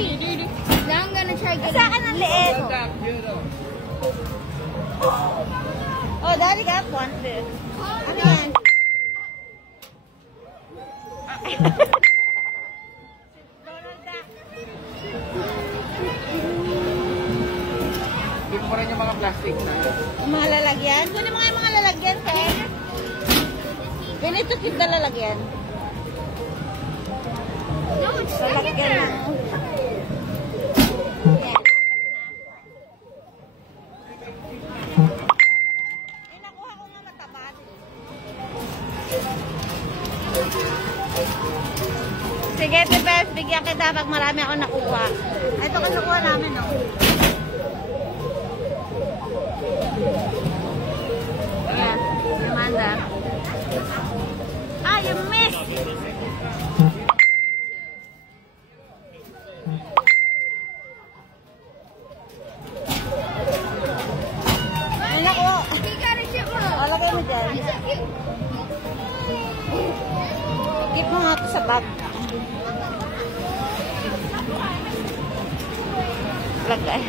3. Now I'm gonna try getting... Sa akin ang liit. Oh, Daddy got one too. Ano yan? Donald Duck. Big mo rin yung mga plastic na. Mga lalagyan? Kunin mo nga yung mga lalagyan, Ken. Ganito kita lalagyan. No, it's stuck in Lalagyan there. ng... Ay, nakuha ko nga matapat. Sige, Tibes, bigyan kita pag marami ako nakuha. Ito kasi nakuha namin, no? Ayan, si Amanda. Ah, you missed! Ay, nakuha. You gotta ship mo. O, lagay mo dyan. It's so cute. Keep mo nga ito sa bag. Lagay.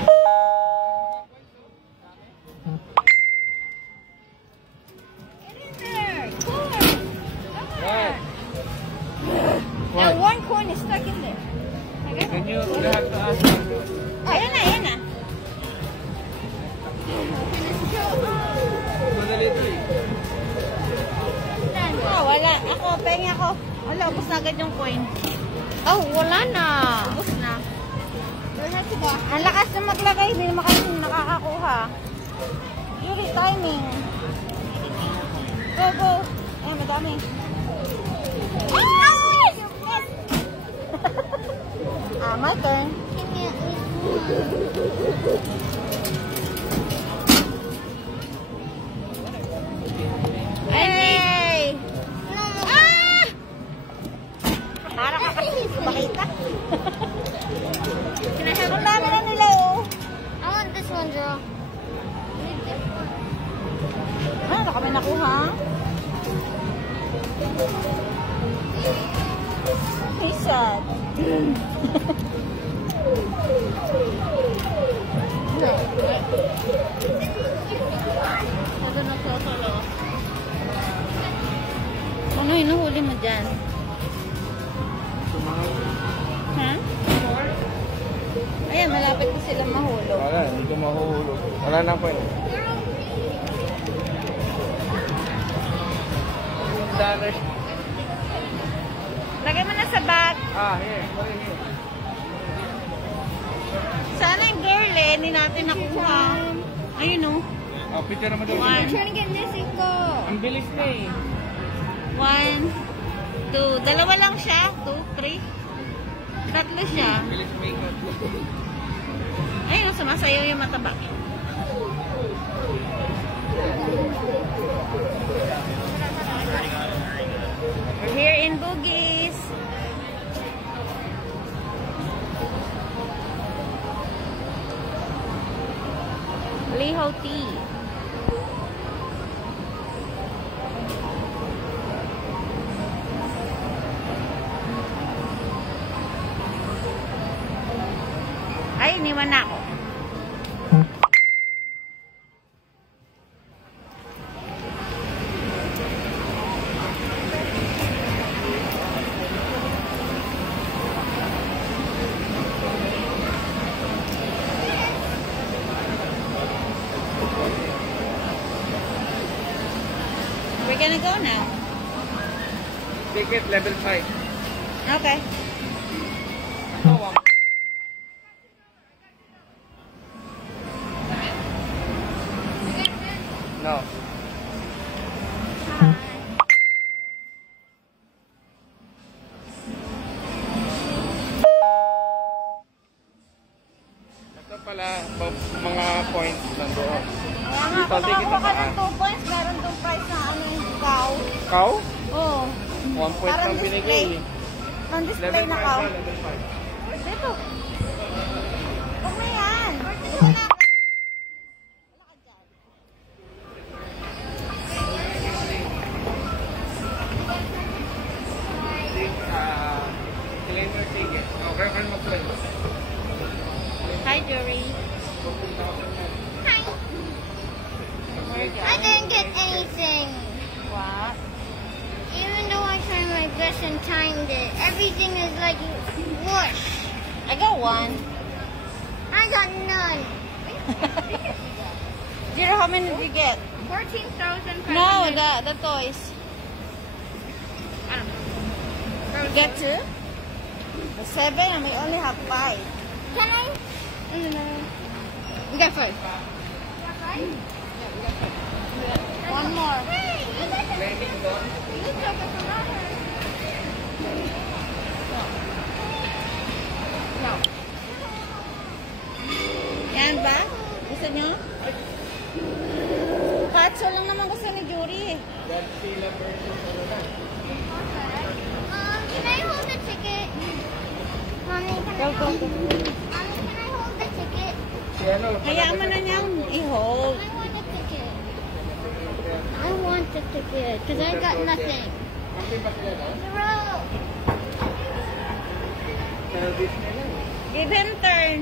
Get in there. Coin. What? Now one coin is stuck in there. Okay. Can you have to ask? Ayan na, ayan na. Madali ito eh. Oh, wala. Ako, pengi ako. Wala, ubos na agad yung coin. Oh, wala na. Ubos na. Ang lakas na maglagay. Hindi naman kayo nakakakuha. Yuri, timing. Go, go. Ay, madami. Ay! Yes! Ah, my turn. Hey! Ah! Para ka kasi bakita. Ang dami na nila, oh. I want this one, girl. Ano kami nakuha? Hey, sad. Ito na solo. Ano hinuhuli mo dyan? Ha? Ayan, malapit na sila mahulog. Wala, hindi ko mahuhulog. Wala na po eh. $1. Lagay mo na sa bag. Ah, here. Put it here. Sana yung girl eh, hindi natin nakuha. Ayun oh. Oh, picture naman doon. One. I'm trying to get missing go. Ang bilis na eh. 1, 2. Dalawa lang siya. 2, 3. Tatlo siya. Bilis may ikot. Ayun oh, sumasayaw yung mataba. We're here in Bugis. Liho Tea. Ay, iniwan na ako. We're gonna go now. Ticket level 5. Okay. Oh, no. Ito pala, mga points nandoon. Kaya nga, kung nakakuha ka ng 2 points, meron 2 prize na ano yung cow. Cow? Oo. 1 point Parang lang binigay. Non-display Level na 5 cow. na, level 5. Dito. Huwag mo yan. Wala ka. Wala ka dyan. Claimer ticket. Okay, mag-play. and timed it. Everything is like whoosh. I got one. I got none. Zero, how many did you get? 14,500. No, the toys. I don't know. You get two? The 7 and we only have 5. Can I? No. We got 5. One more. Hey, you guys you took it from her. No. Yan ba? Gusto nyo? Katso lang naman gusto ni Jury. Can I hold the ticket? Mommy, can Go, I go, hold? go. Mommy, can I hold the ticket? Hayaan mo na niyang i-hold. I want a ticket. I want the ticket because I got nothing. Zero. Give him turn.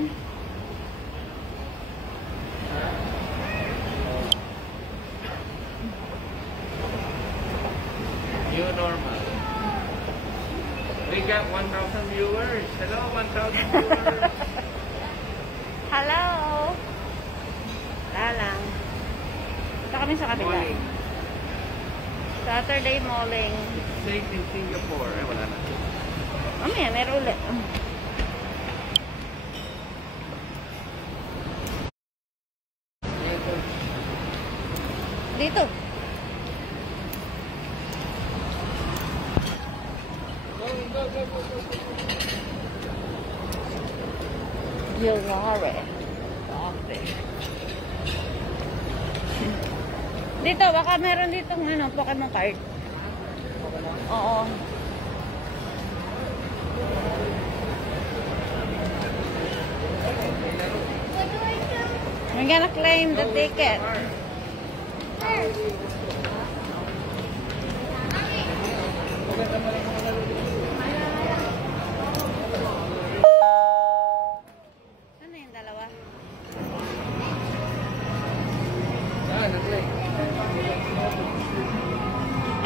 New normal. We got 1,000 viewers. Hello, 1,000 viewers. Hello. Lalang. Ito kami sa kabila. Morning. Saturday morning. Safe in Singapore. Eh, wala na. Mamaya, meron ulit. Dito. Yulare. Dito, baka meron ditong ano, Pokemon card. Oo. What do I do? We're gonna claim the ticket. Where?